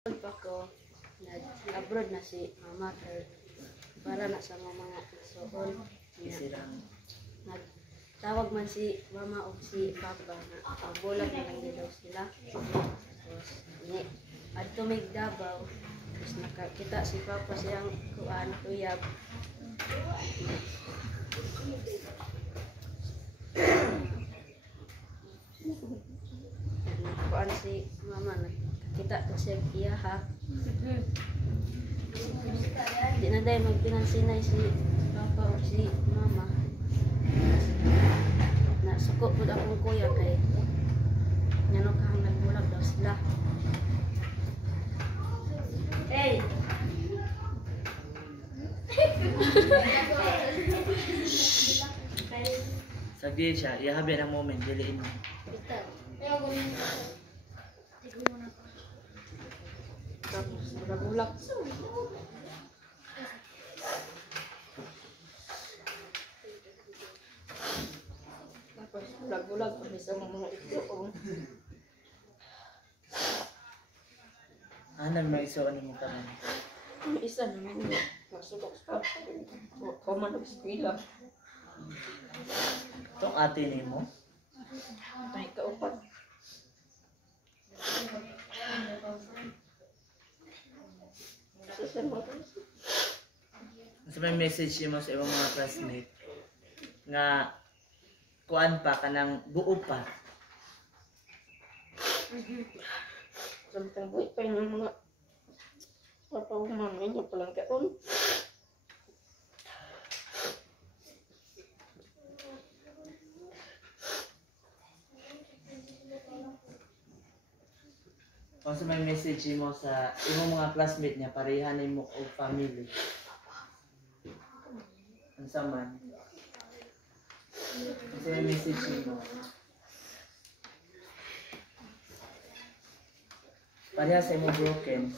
Pa ko nag-abroad na si mama kay para na sa mga suon niya. Nagtawag man si mama o si papa na bulag na lang daw sila. Tapos ni adto mig Davao. Tapos nakakita si papa siyang kuan tuyab. Kuan si mama nakita ko siya iyaha. Di na dahil magpinansinay si papa o si mama. Nasuko po akong kuya kay nyano kahang nagbulag daw sila. Hey! Sabihin siya, ihabi ng moment, diliin mo. Tapos nagbulag. Tapos bulag-bulag pa sa mga ito. Ano may isuon mo kami? Isa naman yun. Nasulok sa kaman ng spila. Itong ate ni mo? Ay, kaupat. Sa may message mo sa ibang mga classmate nga kuan pa kanang buo pa. Samtang buhay pa yung mga papahuman niya palang kaon. Kung sa may message mo sa ibang mga classmate niya, parehan mo o family. Ang saman. Kung sa may message mo. Pareha sa imo broken.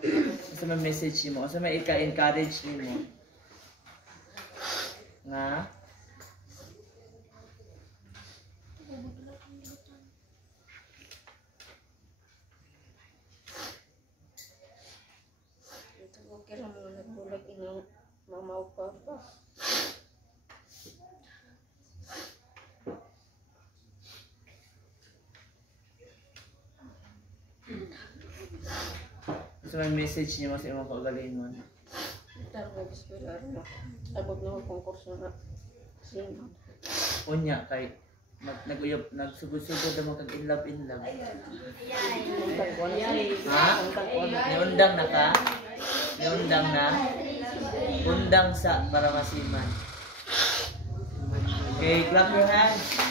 Kung sa may message mo. Kung sa may ika-encourage mo. Nga. Okay lang mga nagbulag inang mama o papa. So may message niyo sa imong kaugalingon. Tarog esperar na. Abot na akong kurso na. Sino? Unya kay naguyop nagsugod-sugod naman kag in love. Ha? Niundang na ka? Niundang na? Undang sa para masiman. Okay, clap your hands.